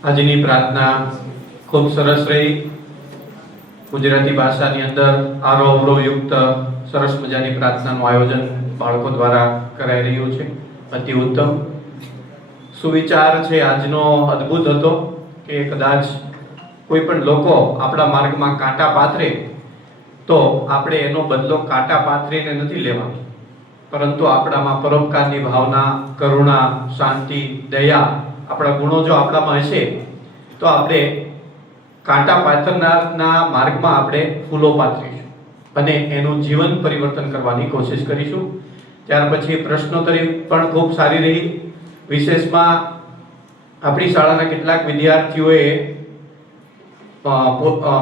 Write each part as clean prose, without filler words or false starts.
આજની પ્રાર્થના ખૂબ સરસ રહી। ગુજરાતી ભાષાની અંદર આરો અવરો યુક્ત સરસ મજાની પ્રાર્થનાનું આયોજન બાળકો દ્વારા કરાઈ રહ્યું છે। અતિ ઉત્તમ સુવિચાર છે આજનો અદ્ભુત હતો કે કદાચ કોઈ પણ લોકો આપણા માર્ગમાં કાંટા પાથરે તો આપણે એનો બદલો કાંટા પાથરીને નથી લેવાનો, પરંતુ આપણામાં પરોપકારની ભાવના, કરુણા, શાંતિ, દયા આપણા ગુણો જો આપણામાં હશે તો આપણે કાંટા પાથરનારના માર્ગમાં આપણે ફૂલો પાથરીશું અને એનું જીવન પરિવર્તન કરવાની કોશિશ કરીશું। ત્યાર પછી પ્રશ્નોત્તરી પણ ખૂબ સારી રહી। વિશેષમાં આપણી શાળાના કેટલાક વિદ્યાર્થીઓએ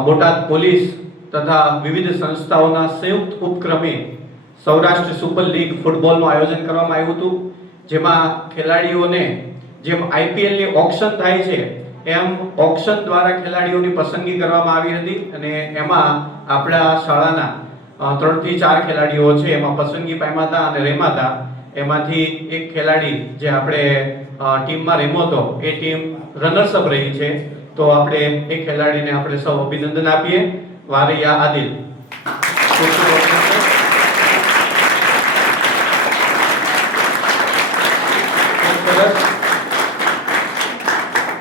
બોટાદ પોલીસ તથા વિવિધ સંસ્થાઓના સંયુક્ત ઉપક્રમે સૌરાષ્ટ્ર સુપર લીગ ફૂટબોલનું આયોજન કરવામાં આવ્યું હતું, જેમાં ખેલાડીઓને જેમ આઈપીએલ ની ઓક્શન થાય છે એમ ઓક્શન દ્વારા ખેલાડીઓની પસંદગી કરવામાં આવી હતી અને એમાં આપણા શાળાના 3 થી 4 ખેલાડીઓ છે એમાં પસંદગી પામ્યા હતા અને રમ્યા હતા। એમાંથી એક ખેલાડી જે આપણે ટીમમાં રમ્યો હતો એ ટીમ રનર્સ અપ રહી છે, તો આપણે એ ખેલાડીને આપણે સૌ અભિનંદન આપીએ। વારૈયા આદિલ।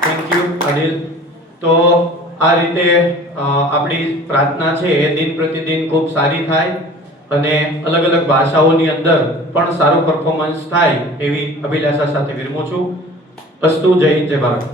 Thank you Adil. તો આ રીતે આપણી પ્રાર્થના છે એ દિન પ્રતિદિન ખૂબ સારી થાય અને અલગ અલગ ભાષાઓની અંદર પણ સારું પરફોર્મન્સ થાય એવી અભિલાષા સાથે વિરમું છું। અસ્તુ। જય હિન્દ, જય ભારત।